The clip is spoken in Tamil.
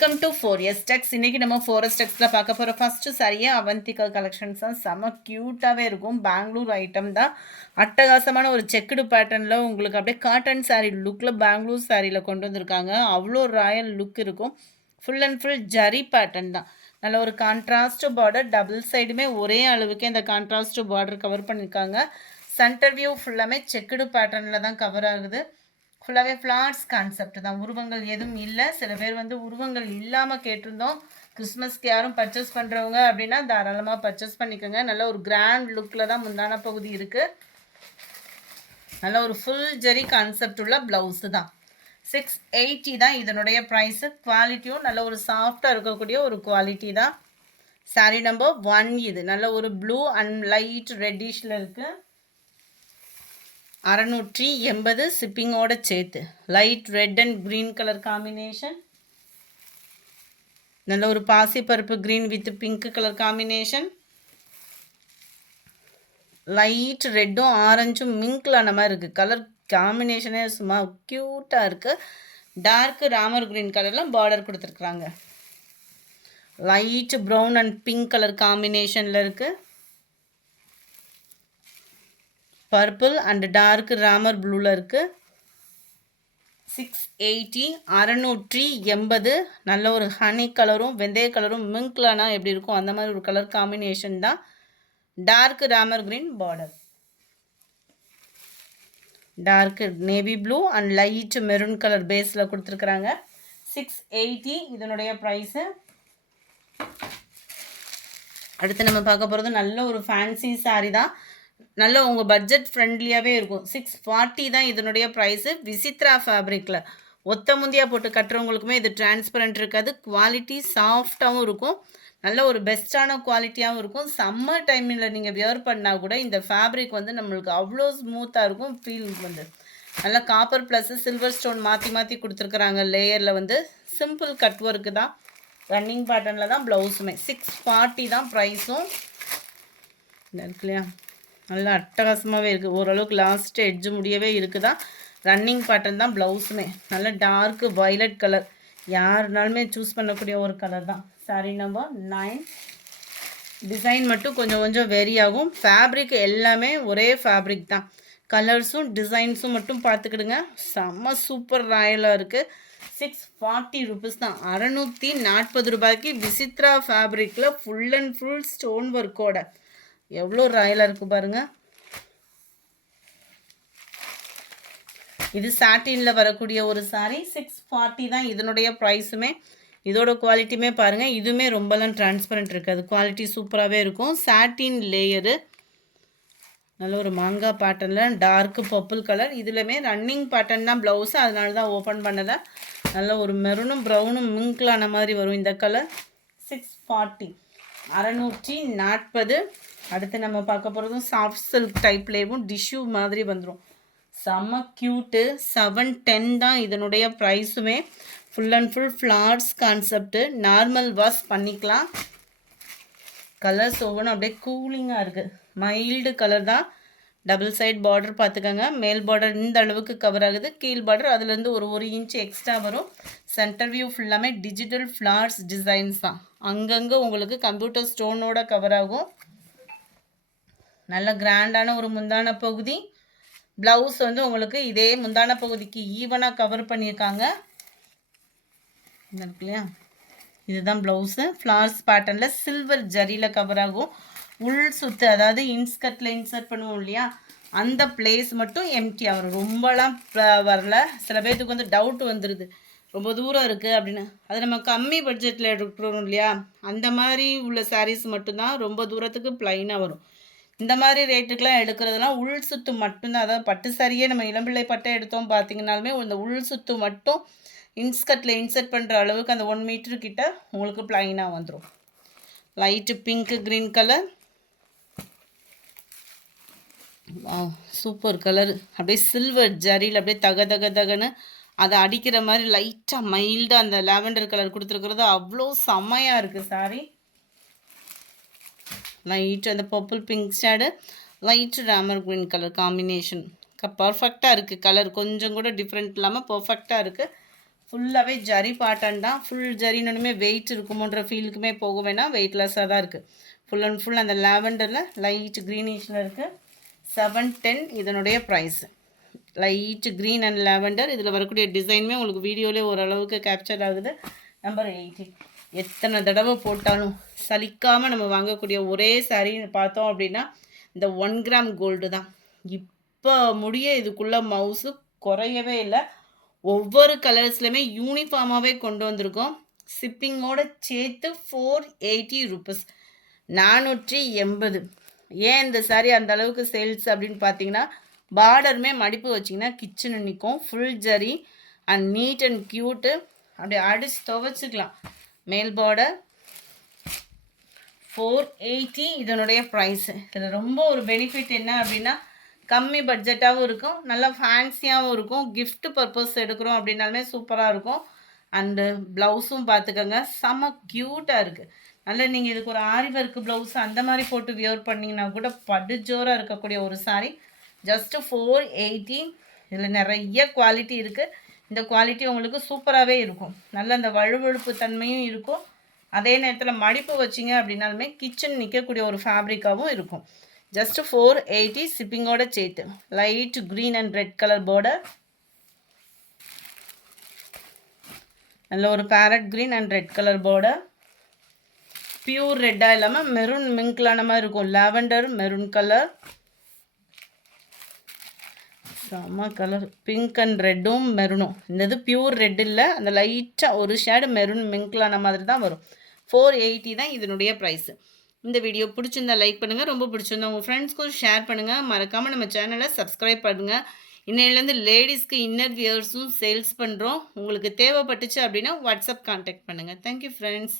Welcome to 4S Tex. இன்னைக்கு நம்ம 4S Texல பார்க்க போகிற ஃபஸ்ட்டு சரியாக அவந்திகா கலெக்ஷன்ஸ் தான். செம்ம க்யூட்டாகவே இருக்கும். பெங்களூர் ஐட்டம் தான். அட்டகாசமான ஒரு செக்குடு பேட்டர்னில் உங்களுக்கு அப்படியே காட்டன் சாரீ லுக்கில் பெங்களூர் சாரியில் கொண்டு வந்திருக்காங்க. அவ்வளோ ராயல் லுக் இருக்கும். Full and full zari pattern தான். நல்ல ஒரு கான்ட்ராஸ்ட் பார்டர், டபுள் சைடுமே ஒரே அளவுக்கு இந்த கான்ட்ராஸ்ட் பார்டர் கவர் பண்ணியிருக்காங்க. சென்டர் வியூ ஃபுல்லாமே செக்குடு பேட்டர்னில் தான் கவர் ஆகுது. ஃபுல்லாகவே ஃப்ளார்ஸ் கான்செப்ட் தான். உருவங்கள் எதுவும் இல்லை. சில பேர் உருவங்கள் இல்லாமல் கேட்டிருந்தோம். கிறிஸ்மஸ்க்கு யாரும் பர்ச்சேஸ் பண்ணுறவங்க அப்படின்னா தாராளமாக பர்ச்சேஸ் பண்ணிக்கோங்க. நல்ல ஒரு கிராண்ட் லுக்கில் தான் முந்தான பகுதி இருக்குது. நல்ல ஒரு ஃபுல் ஜெரி கான்செப்ட் உள்ள ப்ளவுஸு தான். 680 தான் இதனுடைய ப்ரைஸு. குவாலிட்டியும் நல்ல ஒரு சாஃப்டாக இருக்கக்கூடிய ஒரு குவாலிட்டி தான். சாரீ நம்பர் 1 இது. நல்ல ஒரு ப்ளூ அண்ட் லைட் ரெட்டிஷில் இருக்குது. 680 ஷிப்பிங்கோட சேர்த்து. Light red and green colour combination. நல்ல ஒரு பாசிப்பருப்பு green with pink colour combination. Light ரெட்டும் ஆரஞ்சும் மிங்க்லான மாதிரி இருக்குது. கலர் காம்பினேஷனே சும்மா க்யூட்டாக இருக்குது. டார்க்கு ராமர் க்ரீன் கலரில் பார்டர் கொடுத்துருக்குறாங்க. Light brown and pink colour காம்பினேஷனில் இருக்குது. பர்பிள் அண்ட் டார்க் ராமர் ப்ளூவில் இருக்குது. 680 680. நல்ல ஒரு ஹனி கலரும் வெந்தய கலரும் மிங்க்லானா எப்படி இருக்கும் அந்த மாதிரி ஒரு கலர் காம்பினேஷன் தான். Dark Ramar green border. Dark navy blue and light maroon colour பேஸில் கொடுத்துருக்குறாங்க. 680 இதனுடைய ப்ரைஸு. அடுத்து நம்ம பார்க்க போகிறது நல்ல ஒரு ஃபேன்சி சாரீ தான். நல்ல உங்கள் பட்ஜெட் ஃப்ரெண்ட்லியாகவே இருக்கும். 640 தான் இதனுடைய ப்ரைஸு. விசித்ரா ஃபேப்ரிக்கில் ஒத்த முந்தியாக போட்டு கட்டுறவங்களுக்குமே இது டிரான்ஸ்பரண்ட் இருக்காது. குவாலிட்டி சாஃப்டாகவும் இருக்கும். நல்ல ஒரு பெஸ்ட்டான குவாலிட்டியாகவும் இருக்கும். சம்மர் டைமில் நீங்கள் வியர் பண்ணால் கூட இந்த ஃபேப்ரிக் நம்மளுக்கு அவ்வளோ ஸ்மூத்தாக இருக்கும். ஃபீல் நல்லா காப்பர் ப்ளஸ் சில்வர் ஸ்டோன் மாற்றி மாற்றி கொடுத்துருக்குறாங்க. லேயரில் சிம்பிள் கட் ஒர்க்கு தான். ரன்னிங் பேட்டர்னில் தான் ப்ளவுஸுமே. 640 தான் ப்ரைஸும். இருக்கு இல்லையா, நல்லா அட்டகாசமாகவே இருக்குது. ஓரளவுக்கு லாஸ்ட்டு எட்ஜு முடியவே இருக்குதா. ரன்னிங் பேட்டர்ன் தான் ப்ளவுஸுமே. நல்ல டார்க்கு வயலட் கலர். யாருனாலுமே சூஸ் பண்ணக்கூடிய ஒரு கலர் தான். சாரீ நம்பர் 9. டிசைன் மட்டும் கொஞ்சம் கொஞ்சம் வெரி ஆகும். ஃபேப்ரிக் எல்லாமே ஒரே ஃபேப்ரிக் தான். கலர்ஸும் டிசைன்ஸும் மட்டும் பார்த்துக்கிடுங்க. செம்ம சூப்பர் ராயலாக இருக்குது. 640 ருபீஸ் தான். 640 ரூபாய்க்கு விசித்ரா ஃபேப்ரிக்கில் ஃபுல் அண்ட் ஃபுல் ஸ்டோன் ஒர்க்கோட எவ்வளோ ராயலாக இருக்குது பாருங்கள். இது சாட்டினில் வரக்கூடிய ஒரு சாரீ. 640 தான் இதனுடைய ப்ரைஸுமே. இதோட குவாலிட்டியுமே பாருங்கள். இதுவுமே ரொம்பலாம் டிரான்ஸ்பரண்ட் இருக்காது. குவாலிட்டி சூப்பராகவே இருக்கும். சாட்டின் லேயரு. நல்ல ஒரு மாங்காய் பேட்டர்னில் டார்க்கு பர்பிள் கலர். இதுலையுமே ரன்னிங் பேட்டர்ன் தான் ப்ளவுஸு. அதனால தான் ஓப்பன் பண்ணலை. நல்ல ஒரு மெரூனும் ப்ரௌனும் மிங்க்லான மாதிரி வரும் இந்த கலர். 640 640. அடுத்து நம்ம பார்க்க போகிறதும் சாஃப்ட் சில்க் டைப்லேயும் டிஷ்யூ மாதிரி வந்துடும். செம்ம க்யூட்டு. 710 தான் இதனுடைய ப்ரைஸுமே. Full and full flowers concept. Normal wash பண்ணிக்கலாம். கலர்ஸ் ஒவ்வொன்றும் அப்படியே கூலிங்காக இருக்குது. மைல்டு கலர் தான். டபுள் சைட் பார்டர் பார்த்துக்கோங்க. மேல் பார்டர் இந்த அளவுக்கு கவர் ஆகுது. கீழ் பார்டர் அதுலேருந்து ஒரு இன்ச் எக்ஸ்ட்ரா வரும். சென்டர் வியூ ஃபுல்லாமே டிஜிட்டல் ஃப்ளார்ஸ் டிசைன்ஸ் தான். அங்கங்கே உங்களுக்கு கம்ப்யூட்டர் ஸ்டோனோட கவர் ஆகும். நல்ல கிராண்டான ஒரு முந்தான பகுதி. ப்ளவுஸ் உங்களுக்கு இதே முந்தான பகுதிக்கு ஈவனாக கவர் பண்ணியிருக்காங்க. இருக்கு இல்லையா, இதுதான் ப்ளவுஸு. ஃப்ளார்ஸ் பேட்டர்னில் சில்வர் ஜரியில் கவர் ஆகும். உள் சுத்து, அதாவது இன்ஸ்கர்ட்டில் இன்சர்ட் பண்ணுவோம் இல்லையா, அந்த பிளேஸ் மட்டும் எம்டியாக வரும். ரொம்பலாம் வரல. சில பேர்த்துக்கு டவுட் வந்துடுது, ரொம்ப தூரம் இருக்குது அப்படின்னு. அது நம்ம கம்மி பட்ஜெட்டில் எடுக்கிறோம் இல்லையா, அந்த மாதிரி உள்ள சாரீஸ் மட்டும்தான் ரொம்ப தூரத்துக்கு ப்ளைனாக வரும். இந்த மாதிரி ரேட்டுக்கெலாம் எடுக்கிறதுலாம் உள் சுத்து மட்டும்தான். அதாவது பட்டு சாரியே நம்ம இளம்பிள்ளை பட்டை எடுத்தோம் பார்த்திங்கனாலுமே இந்த உள் சுத்து மட்டும் இன்ஸ்கர்ட்டில் இன்சர்ட் பண்ணுற அளவுக்கு அந்த 1 மீட்டர் கிட்ட உங்களுக்கு ப்ளைனாக வந்துடும். Light pink green colour. Super colour. அப்படியே சில்வர் ஜரியில் அப்படியே தகன்னு அதை அடிக்கிற மாதிரி லைட்டாக மைல்டாக அந்த லாவெண்டர் கலர் கொடுத்துருக்குறது அவ்வளோ செம்மையாக இருக்குது சாரி. லைட் அந்த purple pink shade, light Ramar green colour combination. பர்ஃபெக்டாக இருக்குது. கலர் கொஞ்சம் கூட டிஃப்ரெண்ட் இல்லாமல் பர்ஃபெக்டாக இருக்குது. ஃபுல்லாகவே ஜரி பாட்டன் தான். ஃபுல் ஜரினுமே வெயிட் இருக்குமோன்ற ஃபீலுக்குமே போக வேணாம். வெயிட்லெஸ்ஸாக தான் இருக்குது. ஃபுல் அண்ட் ஃபுல் அந்த லாவெண்டரில் லைட் க்ரீனிஷில் இருக்குது. 710 இதனுடைய price. Light green and lavender. இதில் வரக்கூடிய டிசைனுமே உங்களுக்கு வீடியோவிலே ஓரளவுக்கு கேப்சர் ஆகுது. நம்பர் 80. எத்தனை தடவை போட்டாலும் சலிக்காமல் நம்ம வாங்கக்கூடிய ஒரே சாரீ பார்த்தோம் அப்படின்னா இந்த 1 கிராம் கோல்டு தான். இப்போ முடிய இதுக்குள்ளே மவுஸு குறையவே இல்லை. ஒவ்வொரு கலர்ஸ்லையுமே யூனிஃபார்மாகவே கொண்டு வந்திருக்கோம். ஷிப்பிங்கோடு சேர்த்து 480 ருபீஸ், 480. ஏன் இந்த சாரீ அந்த அளவுக்கு சேல்ஸ் அப்படின்னு பார்த்தீங்கன்னா, பார்டருமே மடிப்பு வச்சிங்கன்னா கிச்சனு நிற்கும். Full zari and neat and cute. அப்படியே அடிச்சு துவைச்சிக்கலாம். மேல் பார்டர் 480 இதனுடைய ப்ரைஸு. இதில் ரொம்ப ஒரு பெனிஃபிட் என்ன அப்படின்னா, கம்மி பட்ஜெட்டாகவும் இருக்கும், நல்லா ஃபேன்சியாகவும் இருக்கும். கிஃப்ட் பர்பஸ் எடுக்கிறோம் அப்படின்னாலுமே சூப்பராக இருக்கும். அண்டு ப்ளவுஸும் பார்த்துக்கோங்க, செம்ம க்யூட்டாக இருக்குது. நல்லா நீங்கள் இதுக்கு ஒரு ஆரி ஒர்க்கு ப்ளவுஸ் அந்த மாதிரி போட்டு வியர் பண்ணிங்கன்னா கூட படுஜோராக இருக்கக்கூடிய ஒரு சாரீ. ஜஸ்ட்டு 480. இதில் நிறைய குவாலிட்டி இருக்குது. இந்த குவாலிட்டி உங்களுக்கு சூப்பராகவே இருக்கும். நல்ல அந்த வழுவழுப்பு தன்மையும் இருக்கும். அதே நேரத்தில் மடிப்பு வச்சிங்க அப்படின்னாலுமே கிச்சன் நிற்கக்கூடிய ஒரு ஃபேப்ரிக்காகவும் இருக்கும். ஜஸ்ட்டு 480 ஷிப்பிங்கோட சேர்த்து. Light green and red colour border. நல்ல ஒரு parrot green and red colour border. Pure ரெட்டாக இல்லாமல் மெரூன் மிங்க்லான மாதிரி இருக்கும். லாவெண்டர் மெரூன் கலர், செம்ம கலர். பிங்க் அண்ட் ரெட்டும் மெரூனும். இந்த இது பியூர் ரெட் இல்லை, அந்த லைட்டாக ஒரு ஷேடு மெரூன் மிங்க்லான மாதிரி தான் வரும். 480 தான் இதனுடைய ப்ரைஸு. இந்த வீடியோ பிடிச்சிருந்தா லைக் பண்ணுங்கள், ரொம்ப பிடிச்சிருந்தா உங்கள் ஃப்ரெண்ட்ஸ்க்கும் ஷேர் பண்ணுங்கள். மறக்காமல் நம்ம சேனலை சப்ஸ்கிரைப் பண்ணுங்கள். இன்னையிலேருந்து லேடிஸ்க்கு இன்னர் வியர்ஸும் சேல்ஸ் பண்ணுறோம். உங்களுக்கு தேவைப்பட்டுச்சு அப்படின்னா வாட்ஸ்அப் கான்டாக்ட் பண்ணுங்கள். Thank you friends.